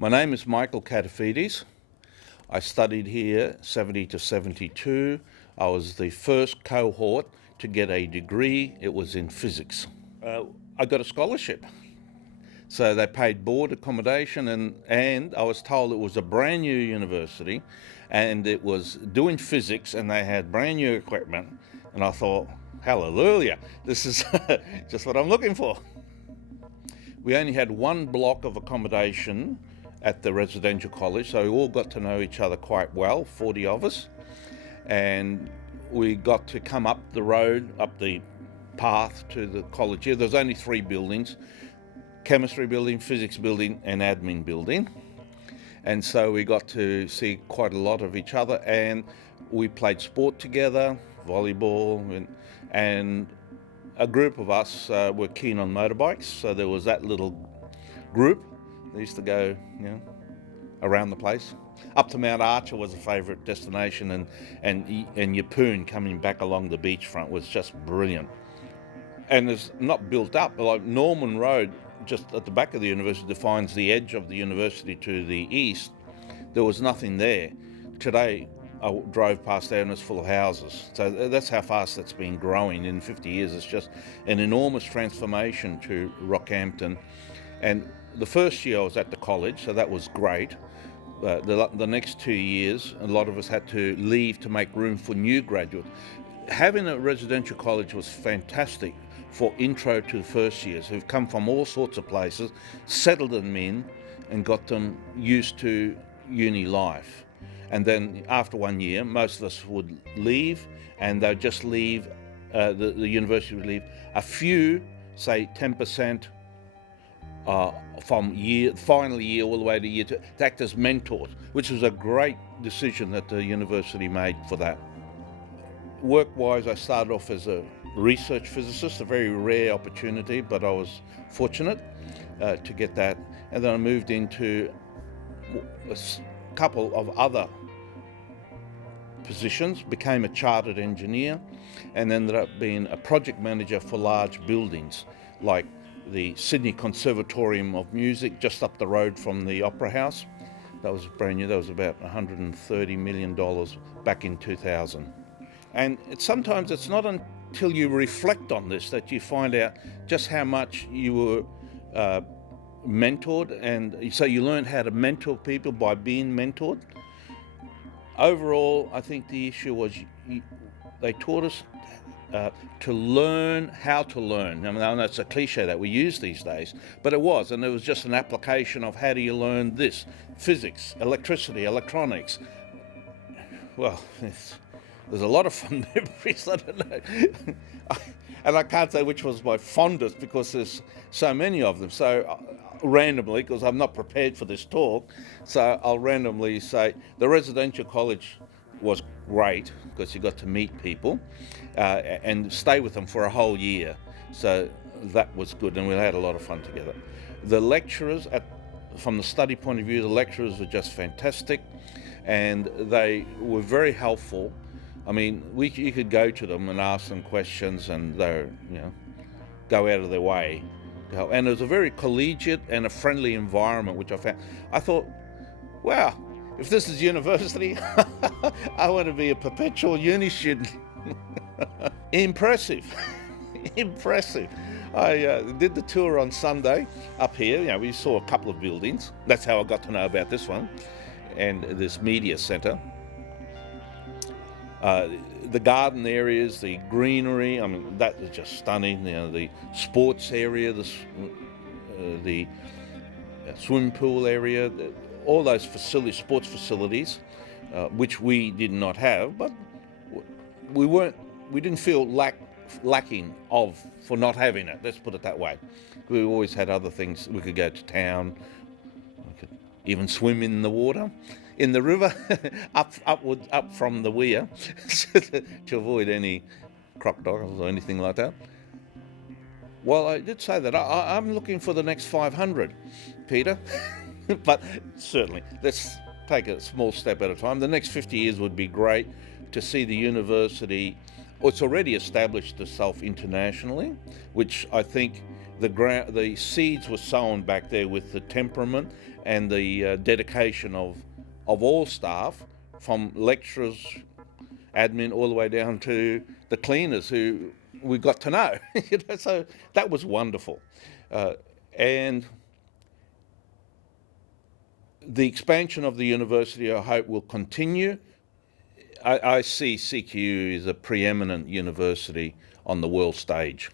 My name is Michael Kateifides. I studied here 70 to 72. I was the first cohort to get a degree. It was in physics. I got a scholarship. So they paid board accommodation and I was told it was a brand new university and it was doing physics and they had brand new equipment. And I thought, hallelujah, this is just what I'm looking for. We only had one block of accommodation at the residential college, so we all got to know each other quite well, 40 of us, and we got to come up the road, up the path to the college here. There's only 3 buildings: chemistry building, physics building, and admin building. And so we got to see quite a lot of each other, and we played sport together, volleyball, and a group of us were keen on motorbikes, so there was that little group. They used to go, around the place. Up to Mount Archer was a favourite destination, and Yeppoon coming back along the beachfront was just brilliant. And it's not built up, but like Norman Road, just at the back of the university, defines the edge of the university to the east. There was nothing there. Today, I drove past there and it's full of houses. So that's how fast that's been growing in 50 years. It's just an enormous transformation to Rockhampton. And the first year I was at the college, so that was great. The next 2 years, a lot of us had to leave to make room for new graduates. Having a residential college was fantastic for intro to the first years who've come from all sorts of places, settled them in and got them used to uni life. And then after 1 year, most of us would leave, and they'd just leave, the university would leave a few, say 10%, from final year all the way to year 2, to act as mentors, which was a great decision that the university made for that. Work-wise, I started off as a research physicist, a very rare opportunity, but I was fortunate to get that. And then I moved into a couple of other positions, became a chartered engineer, and ended up being a project manager for large buildings like the Sydney Conservatorium of Music just up the road from the Opera House. That was brand new. That was about $130 million back in 2000. And sometimes it's not until you reflect on this that you find out just how much you were mentored, and so you learn how to mentor people by being mentored. Overall, I think the issue was they taught us to learn how to learn. I mean, I know it's a cliche that we use these days, but it was just an application of how do you learn this? Physics, electricity, electronics. Well, there's a lot of fun memories, I don't know. And I can't say which was my fondest because there's so many of them. So randomly, because I'm not prepared for this talk, so I'll randomly say the residential college was great because you got to meet people and stay with them for a whole year. So that was good, and we had a lot of fun together. The lecturers, from the study point of view, the lecturers were just fantastic, and they were very helpful. I mean, you could go to them and ask them questions, and they, go out of their way. And it was a very collegiate and a friendly environment, which I found. I thought, wow, if this is university, I want to be a perpetual uni student. Impressive. Impressive. I did the tour on Sunday up here. We saw a couple of buildings. That's how I got to know about this one and this media centre. The garden areas, the greenery, I mean, that was just stunning. The sports area, the swimming pool area, all those facilities, sports facilities, which we did not have, but we didn't feel lacking for not having it. Let's put it that way. We always had other things. We could go to town. We could even swim in the water. In the river, up from the weir, to avoid any crocodiles or anything like that. Well, I did say that I'm looking for the next 500, Peter, but certainly let's take a small step at a time. The next 50 years would be great to see the university. It's already established itself internationally, which I think the seeds were sown back there with the temperament and the dedication of all staff, from lecturers, admin, all the way down to the cleaners who we got to know. So that was wonderful. And the expansion of the university, I hope, will continue. I see CQU as a preeminent university on the world stage.